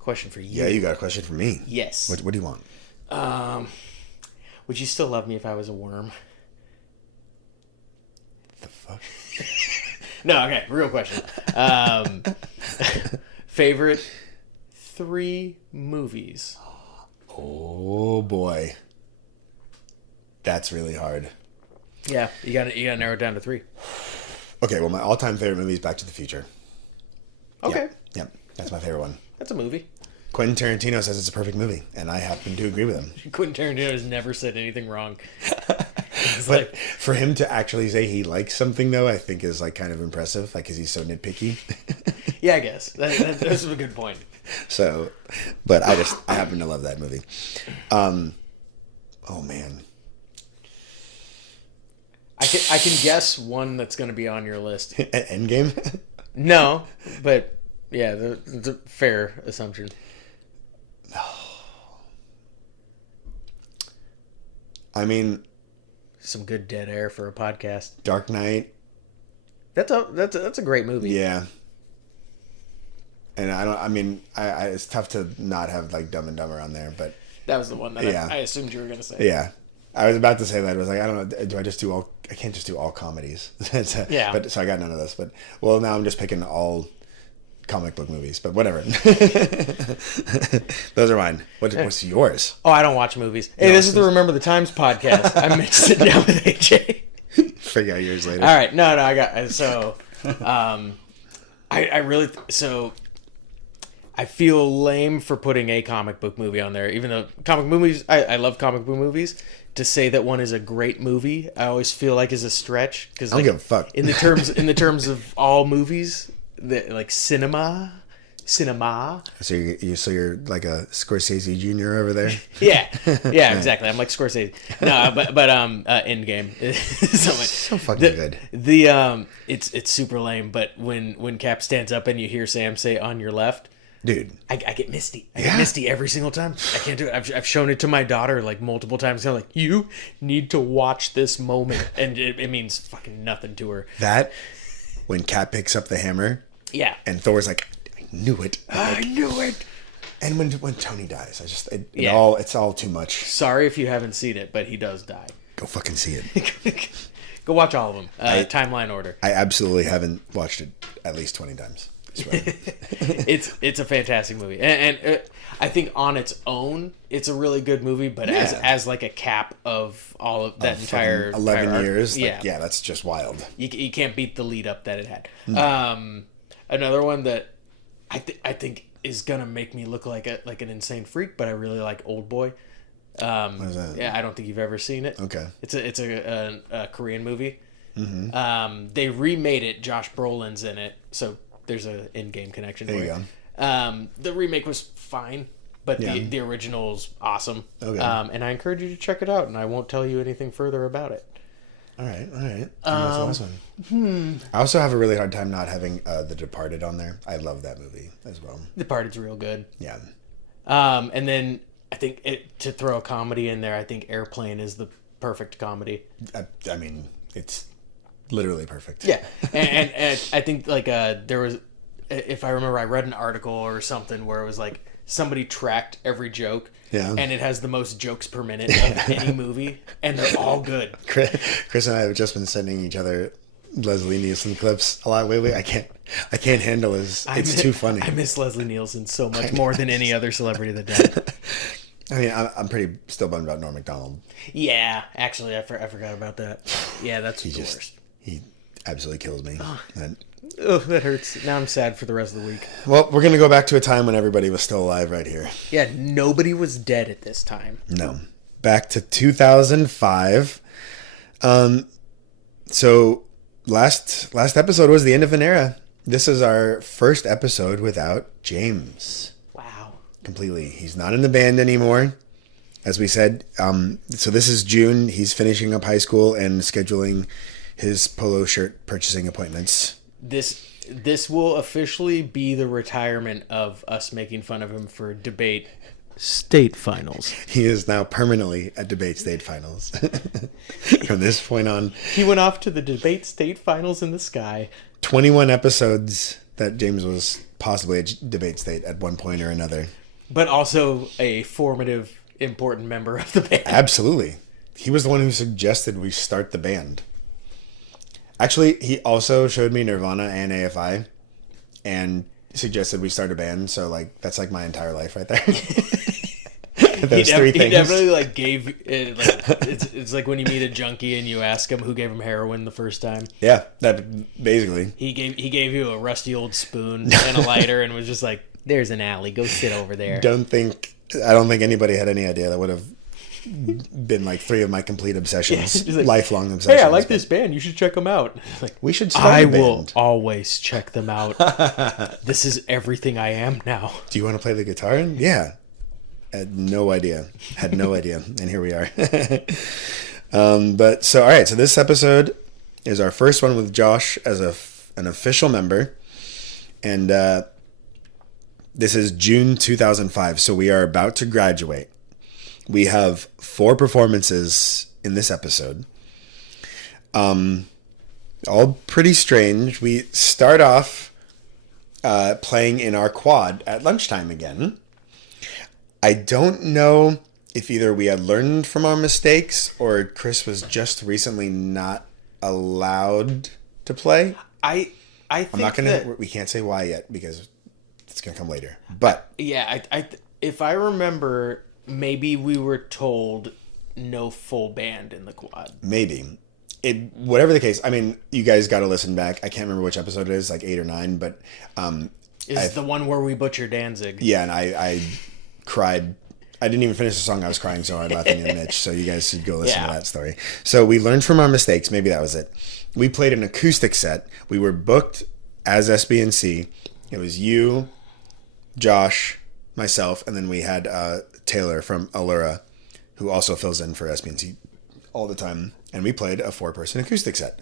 question for you. Yeah, you got a question for me. Yes. What do you want? Would you still love me if I was a worm? The fuck? No, okay, real question. Favorite 3 movies? Oh boy, that's really hard. Yeah, you gotta narrow it down to 3. Okay, well, my all-time favorite movie is Back to the Future. Okay. Yeah, that's my favorite one. That's a movie. Quentin Tarantino says it's a perfect movie, and I happen to agree with him. Quentin Tarantino has never said anything wrong. But for him to actually say he likes something, though, I think is like kind of impressive, like because he's so nitpicky. Yeah, I guess that's a good point. So, but I happen to love that movie. Oh man, I can guess one that's going to be on your list. Endgame. No, but yeah, it's a fair assumption. I mean, some good dead air for a podcast. Dark Knight. That's a great movie. Yeah. And it's tough to not have like Dumb and Dumber on there, but that was the one that I assumed you were going to say. Yeah. I was about to say that. I was like, I don't know. I can't just do all comedies. Yeah. But so I got none of this, but well, now I'm just picking all comic book movies, but whatever. Those are mine. What's yours? Oh, I don't watch movies. Hey, this is the Remember the Times podcast. I'm sitting down with AJ. Figure out yours later. All right. No, I got, so, I really, so I feel lame for putting a comic book movie on there, even though comic movies, I love comic book movies. To say that one is a great movie, I always feel like is a stretch, because I don't give a fuck. in the terms of all movies, like cinema. So you're like a Scorsese Jr. over there. Yeah, exactly. I'm like Scorsese. No, but Endgame is so fucking good. It's super lame. But when Cap stands up and you hear Sam say "on your left," dude, I get misty. I get misty every single time. I can't do it. I've shown it to my daughter like multiple times. I'm like, you need to watch this moment, and it means fucking nothing to her. That when Cap picks up the hammer, yeah, and Thor's like, I knew it. I knew it. And when Tony dies, it's all too much. Sorry if you haven't seen it, but he does die. Go fucking see it. Go watch all of them. Timeline order. I absolutely haven't watched it at least 20 times. It's a fantastic movie, and I think on its own it's a really good movie. But as like a cap of all of that entire 11 years, yeah, that's just wild. You can't beat the lead up that it had. No. Another one that I think is gonna make me look like an insane freak, but I really like Old Boy. What is that? Yeah, I don't think you've ever seen it. Okay, it's a Korean movie. Mm-hmm. They remade it. Josh Brolin's in it, so there's an in-game connection. There you go. The remake was fine, but the original's awesome. Okay. And I encourage you to check it out, and I won't tell you anything further about it. All right. That's the last one. I also have a really hard time not having The Departed on there. I love that movie as well. Departed's real good. Yeah. And then I think to throw a comedy in there, I think Airplane is the perfect comedy. I mean, it's literally perfect. Yeah, and I think like there was, if I remember, I read an article or something where it was like somebody tracked every joke. Yeah. And it has the most jokes per minute of any movie, and they're all good. Chris and I have just been sending each other Leslie Nielsen clips a lot. Wait, I can't handle his. It's too funny. I miss Leslie Nielsen so much more than any other celebrity that died. I mean, I'm pretty still bummed about Norm Macdonald. Yeah, actually, I forgot about that. Yeah, that's the worst. He absolutely kills me. Oh, that hurts. Now I'm sad for the rest of the week. Well, we're going to go back to a time when everybody was still alive right here. Yeah, nobody was dead at this time. No. Back to 2005. So last episode was the end of an era. This is our first episode without James. Wow. Completely. He's not in the band anymore. As we said, so this is June. He's finishing up high school and scheduling his polo shirt purchasing appointments. This will officially be the retirement of us making fun of him for debate state finals. He is now permanently at debate state finals. From this point on. He went off to the debate state finals in the sky. 21 episodes that James was possibly a debate state at one point or another. But also a formative, important member of the band. Absolutely. He was the one who suggested we start the band. Actually, he also showed me Nirvana and AFI and suggested we start a band. So, like, that's like my entire life right there. Those three things. He definitely like gave it, like it's like when you meet a junkie and you ask him who gave him heroin the first time. Yeah, that basically. He gave you a rusty old spoon and a lighter and was just like, "There's an alley. Go sit over there." I don't think anybody had any idea that would have been like three of my complete obsessions, like, lifelong obsessions. Hey, I like this band. You should check them out. Like, we should start I a band. will always check them out. This is everything I am now. Do you want to play the guitar? Yeah. Had no idea. And here we are. But so, all right. So this episode is our first one with Josh as an official member. And this is June 2005. So we are about to graduate. We have 4 performances in this episode. All pretty strange. We start off playing in our quad at lunchtime again. I don't know if either we had learned from our mistakes or Chris was just recently not allowed to play. I think I'm not gonna. We can't say why yet because it's gonna come later. But yeah, if I remember, maybe we were told no full band in the quad. Maybe. Whatever the case, I mean, you guys got to listen back. I can't remember which episode it is, like 8 or 9, but Is the one where we butcher Danzig. Yeah, and I cried. I didn't even finish the song. I was crying so hard laughing in Mitch. So you guys should go listen to that story. So we learned from our mistakes. Maybe that was it. We played an acoustic set. We were booked as SBNC. It was you, Josh, myself, and then we had Taylor from Allura, who also fills in for SBNC all the time. And we played a 4-person acoustic set.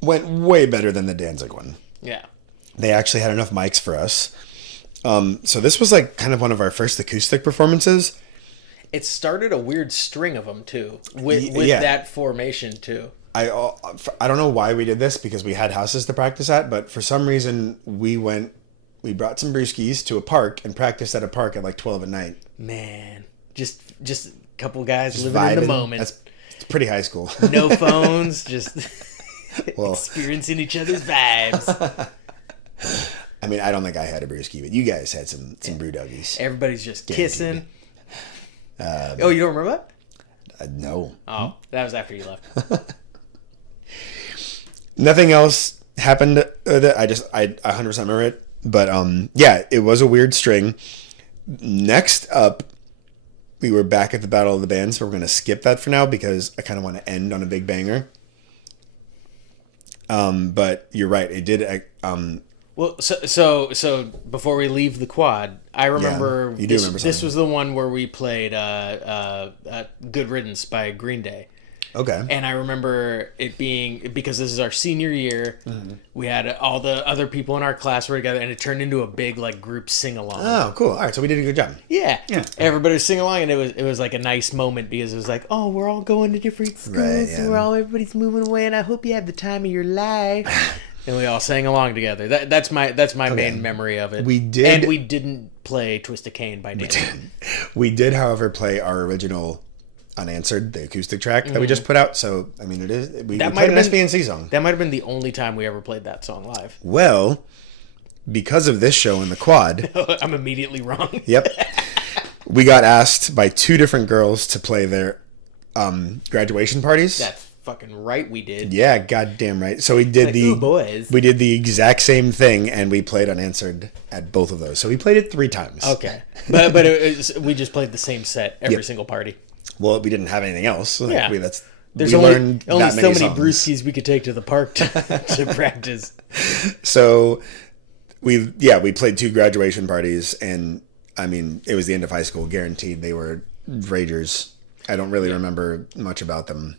Went way better than the Danzig one. Yeah. They actually had enough mics for us. So this was like kind of one of our first acoustic performances. It started a weird string of them too, with that formation too. I don't know why we did this because we had houses to practice at, but for some reason we brought some brewskis to a park and practiced at a park at like 12 at night. Man, just a couple guys living in the moment. It's pretty high school. No phones, just experiencing each other's vibes. I mean, I don't think I had a brewski, but you guys had some brew doggies. Everybody's just kissing. You don't remember that? No. Oh, that was after you left. Nothing else happened with it. I 100% remember it. But yeah, it was a weird string. Next up, we were back at the Battle of the Bands. So we're going to skip that for now because I kind of want to end on a big banger. But you're right. It did. Well, so before we leave the quad, I remember this was the one where we played "Good Riddance" by Green Day. Okay. And I remember it being, because this is our senior year, we had all the other people in our class were together, and it turned into a big like group sing along. Oh, cool! All right, so we did a good job. Yeah. Everybody was singing along, and it was like a nice moment because it was like, oh, we're all going to different schools, and everybody's moving away, and I hope you have the time of your life. And we all sang along together. That's my main memory of it. We did, and we didn't play "Twist a Cane" by Dan. We did, however, play our original "Unanswered," the acoustic track that we just put out. So I mean, it is we played an SBNC song. That might have been the only time we ever played that song live. Well, because of this show in the quad, I'm immediately wrong. Yep, we got asked by 2 different girls to play their graduation parties. That's fucking right, we did. Yeah, goddamn right. So we did boys. We did the exact same thing, and we played "Unanswered" at both of those. So we played it 3 times. Okay, but we just played the same set every single party. Well, we didn't have anything else. So there's only so many brewskis we could take to the park to practice. So we played 2 graduation parties, and I mean, it was the end of high school, guaranteed. They were ragers. I don't really remember much about them.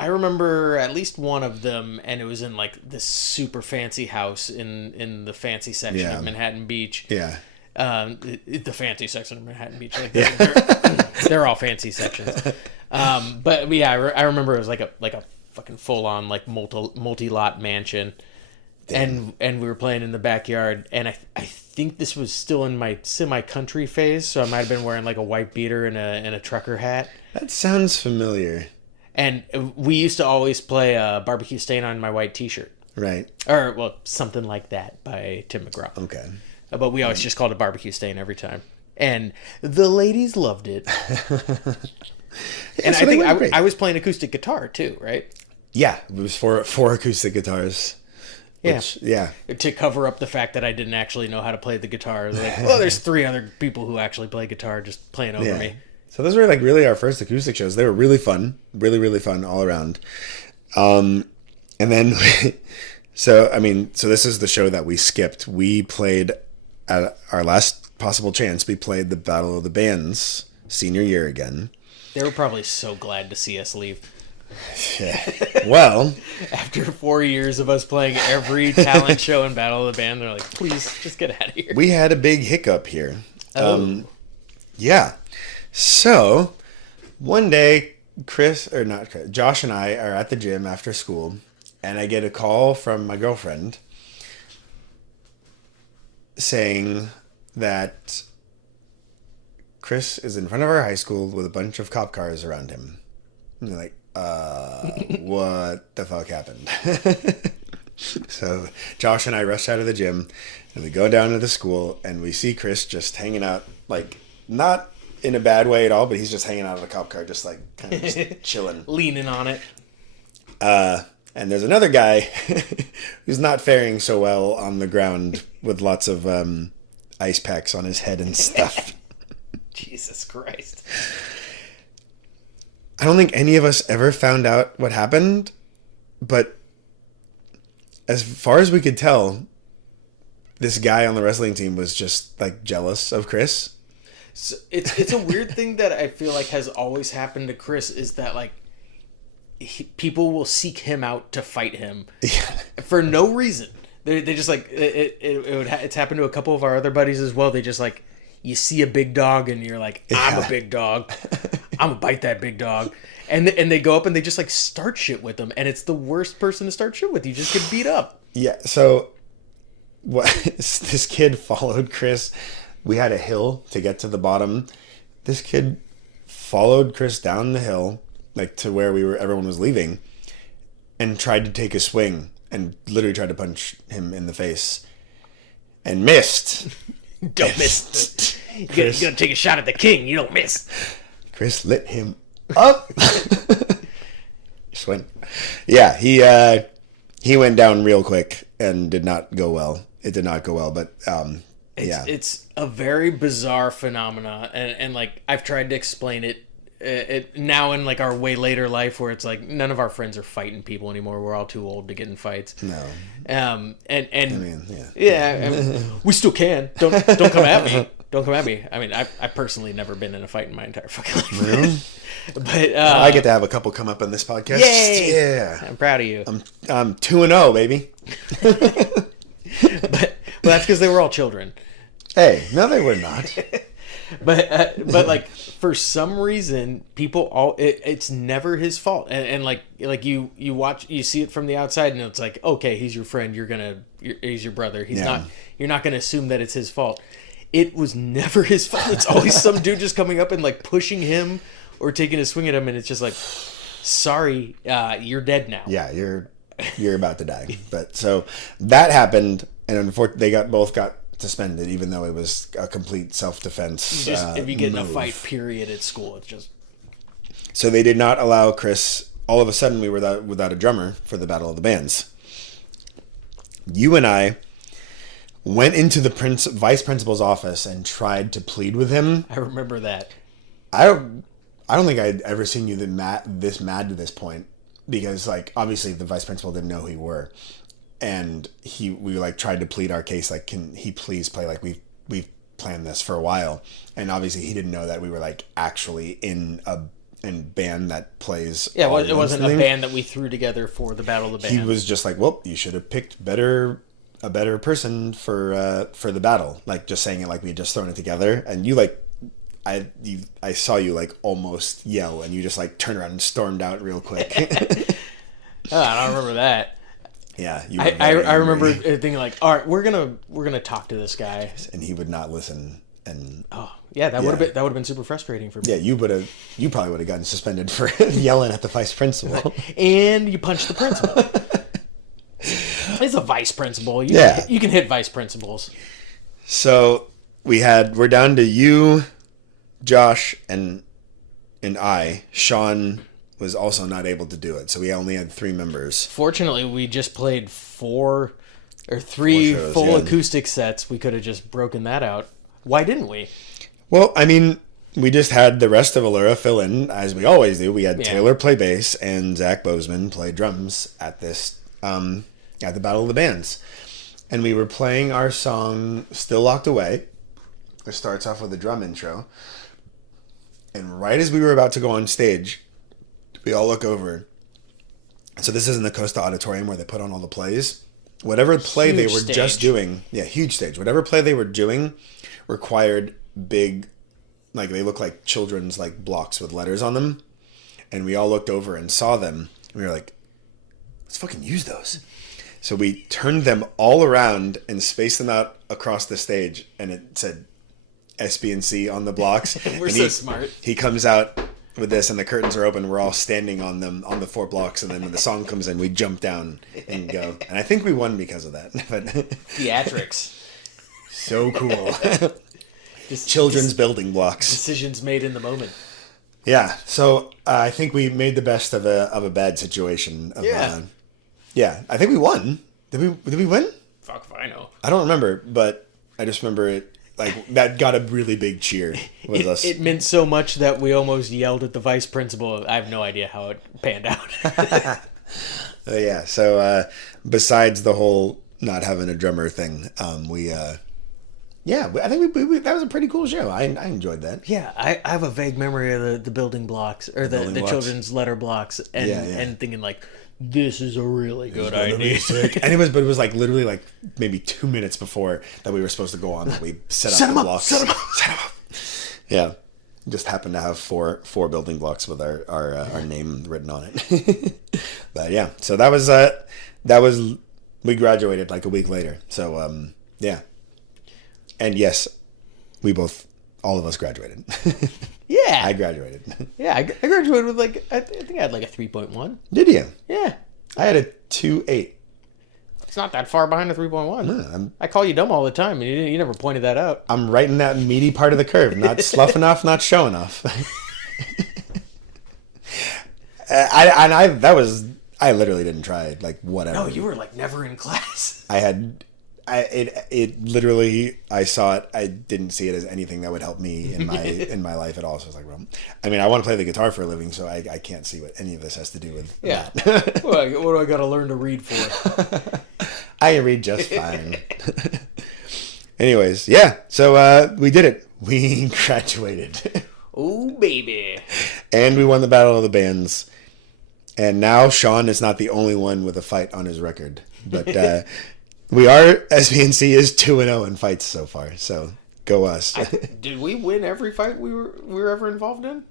I remember at least one of them, and it was in like this super fancy house in the fancy section of Manhattan Beach. Yeah. The fancy section of Manhattan Beach. Like they're all fancy sections. But yeah, I remember it was like a fucking full on like multi-lot mansion. and we were playing in the backyard, and I think this was still in my semi-country phase, so I might have been wearing like a white beater and a trucker hat. That sounds familiar. And we used to always play Barbecue Stain on My White T-Shirt. Right. Or, well, something like that by Tim McGraw. Okay. But we always just called it Barbecue Stain every time. And the ladies loved it. And I think I was playing acoustic guitar too, right? Yeah, it was four acoustic guitars. Which, yeah. To cover up the fact that I didn't actually know how to play the guitar. Like, well, there's 3 other people who actually play guitar just playing over me. So those were like really our first acoustic shows. They were really fun. Really, really fun all around. And then, so this is the show that we skipped. We played at our last possible chance. We played the Battle of the Bands senior year again. They were probably so glad to see us leave. Yeah. Well, after 4 years of us playing every talent show in Battle of the Band, they're like, please, just get out of here. We had a big hiccup here. Yeah. So, one day, Josh and I are at the gym after school, and I get a call from my girlfriend saying that Chris is in front of our high school with a bunch of cop cars around him. And you're like, what the fuck happened? So Josh and I rush out of the gym and we go down to the school and we see Chris just hanging out, like, not in a bad way at all, but he's just hanging out in a cop car, just like kind of just chilling. Leaning on it. And there's another guy who's not faring so well on the ground with lots of ice packs on his head and stuff. Jesus Christ. I don't think any of us ever found out what happened, but as far as we could tell, this guy on the wrestling team was just like jealous of Chris. So it's a weird thing that I feel like has always happened to Chris is that like people will seek him out to fight him for no reason. They just like it's happened to a couple of our other buddies as well. They just like, you see a big dog and you're like, I'm a big dog. I'm gonna bite that big dog. And they go up and they just like start shit with them. And it's the worst person to start shit with. You just get beat up. Yeah. So this kid followed Chris. We had a hill to get to the bottom. This kid followed Chris down the hill, like to where everyone was leaving, and tried to take a swing and literally tried to punch him in the face and missed. Don't miss. You gotta take a shot at the king. You don't miss. Chris lit him up. Just went. Yeah, he went down real quick and did not go well. It did not go well, but it's a very bizarre phenomena, and like I've tried to explain it now in like our way later life, where it's like none of our friends are fighting people anymore. We're all too old to get in fights. No. And I mean, I mean, we still can. Don't come at me. Don't come at me. I mean, I personally never been in a fight in my entire fucking life. Really? But I get to have a couple come up on this podcast. Yay! Yeah, I'm proud of you. I'm 2-0, baby. But that's because they were all children. Hey, no, they were not. But like for some reason, people it's never his fault, and like you see it from the outside, and it's like, okay, he's your friend, he's your brother, you're not gonna assume that it's his fault. It was never his fault. It's always some dude just coming up and like pushing him or taking a swing at him, and it's just like, sorry, you're dead now. Yeah, you're about to die. But so that happened, and unfortunately, they both got suspended, even though it was a complete self-defense. If you get in a fight, period, at school, it's just. So they did not allow Chris. All of a sudden, we were without a drummer for the Battle of the Bands. You and I went into the vice principal's office and tried to plead with him. I remember that. I don't think I'd ever seen you this mad to this point, because like obviously the vice principal didn't know who you were, and we like tried to plead our case, like, can he please play, like we've planned this for a while, and obviously he didn't know that we were like actually in a band that plays. Yeah, well, it wasn't a band that we threw together for the Battle of the Band. He was just like, well, you should have picked a better person for the battle, like just saying it like we had just thrown it together, and you like. I saw you like almost yell, and you just like turned around and stormed out real quick. Oh, I don't remember that. Yeah, you I remember thinking like, all right, we're gonna talk to this guy, and he would not listen. And that would have been super frustrating for me. yeah, you probably would have gotten suspended for yelling at the vice principal. And you punched the principal. It's a vice principal. You can hit vice principals. So we're down to you, Josh, and I. Sean was also not able to do it, so we only had 3 members. Fortunately, we just played 3 shows, full acoustic sets. We could have just broken that out. Why didn't we? Well, I mean, we just had the rest of Allura fill in, as we always do. We had Taylor play bass and Zach Bozeman play drums at this at the Battle of the Bands. And we were playing our song Still Locked Away. It starts off with a drum intro. And right as we were about to go on stage, we all look over. So this is in the Costa Auditorium where they put on all the plays. Whatever play they were just doing, huge stage. Whatever play they were doing required big, like they look like children's like blocks with letters on them. And we all looked over and saw them. And we were like, let's fucking use those. So we turned them all around and spaced them out across the stage. And it said SBNC on the blocks. We're so smart. He comes out with this and the curtains are open. We're all standing on them on the 4 blocks. And then when the song comes in, we jump down and go. And I think we won because of that. But theatrics. So cool. Children's building blocks. Decisions made in the moment. Yeah. So I think we made the best of a bad situation. Yeah. I think we won. Did we win? Fuck if I know. I don't remember, but I just remember it. Like, that got a really big cheer with us. It meant so much that we almost yelled at the vice principal. I have no idea how it panned out. Yeah. So besides the whole not having a drummer thing, I think we that was a pretty cool show. I enjoyed that. Yeah, I have a vague memory of the building blocks or the children's letter blocks and thinking like, this is a really good idea. And it was like literally like maybe 2 minutes before that we were supposed to go on. We set up the blocks. Set them up. Yeah, just happened to have four building blocks with our name written on it. But yeah, so that was we graduated like a week later. So yeah. And yes, all of us graduated. Yeah. I graduated. Yeah, I graduated with I think I had like a 3.1. Did you? Yeah. I had a 2.8. It's not that far behind a 3.1. I call you dumb all the time, and you never pointed that out. I'm right in that meaty part of the curve. Not sloughing off, not showing off. I literally didn't try, like, whatever. No, you were like never in class. It literally, I saw it. I didn't see it as anything that would help me in my life at all. So I was like, well, I mean, I want to play the guitar for a living, so I can't see what any of this has to do with that. What do I got to learn to read for? I can read just fine. Anyways, yeah. So we did it. We graduated. Oh, baby. And we won the Battle of the Bands. And now Sean is not the only one with a fight on his record, but SBNC is 2-0 in fights so far, so go us. Did we win every fight we were ever involved in?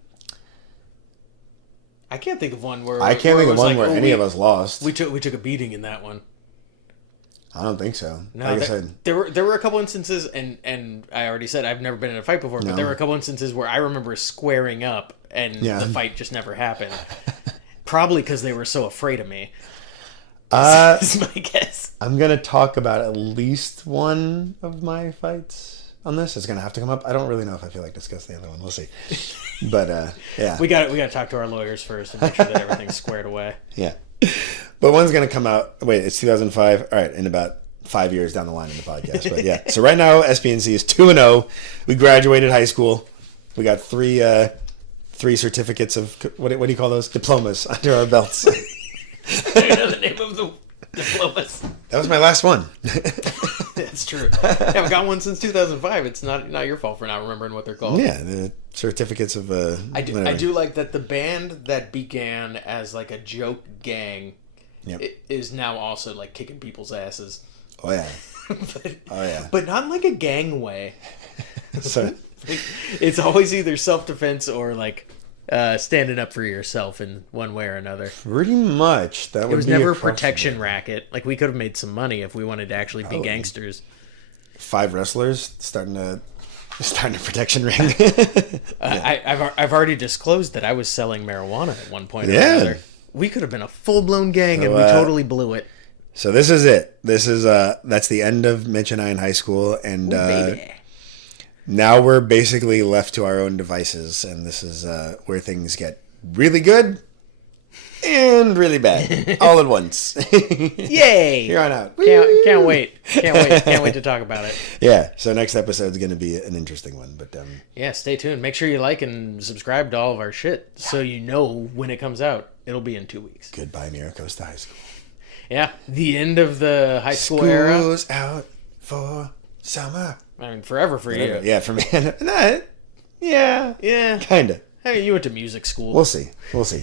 I can't think of one where any of us lost. We took a beating in that one. I don't think so. No, like I said, there were a couple instances, and I already said I've never been in a fight before, but there were a couple instances where I remember squaring up, and the fight just never happened. Probably because they were so afraid of me. Is my guess. I'm going to talk about at least one of my fights on this. It's going to have to come up. I don't really know if I feel like discussing the other one. We'll see. But, yeah. We got to talk to our lawyers first and make sure that everything's squared away. Yeah. But one's going to come out. Wait, it's 2005. All right, in about 5 years down the line in the podcast. But, yeah. So right now, SBNC is 2-0. We graduated high school. We got three certificates of, what do you call those? Diplomas under our belts. Do you know the name of the diplomas? That was my last one. That's true. I haven't got one since 2005. It's not your fault for not remembering what they're called. Yeah, the certificates of I do like that the band that began as like a joke gang is now also like kicking people's asses. Oh yeah. But not in like a gang way. So it's always either self-defense or like standing up for yourself in one way or another. Pretty much. That would It was be never a across the protection board. racket. Like, we could have made some money if we wanted to actually be gangsters. 5 wrestlers starting a protection ring. I've already disclosed that I was selling marijuana at one point or Yeah. another. We could have been a full-blown gang, and we totally blew it. So this is it. This is that's the end of Mitch and I in high school, and Baby. now we're basically left to our own devices, and this is where things get really good and really bad all at once. Yay! Here on out. Can't wait. Can't wait to talk about it. Yeah. So next episode is going to be an interesting one, but Yeah, stay tuned. Make sure you like and subscribe to all of our shit so you know when it comes out. It'll be in 2 weeks. goodbye, Mira Costa High School. Yeah, the end of the high school era. School's out for summer. I mean, forever for you. Yeah, for me. Nah, yeah, Yeah. kind of. Hey, you went to music school. We'll see.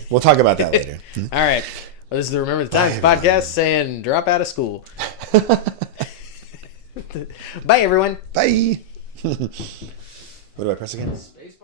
We'll talk about that later. All right. Well, this is the Remember the Times podcast saying drop out of school. Bye, everyone. Bye. What do I press again? Spacebar.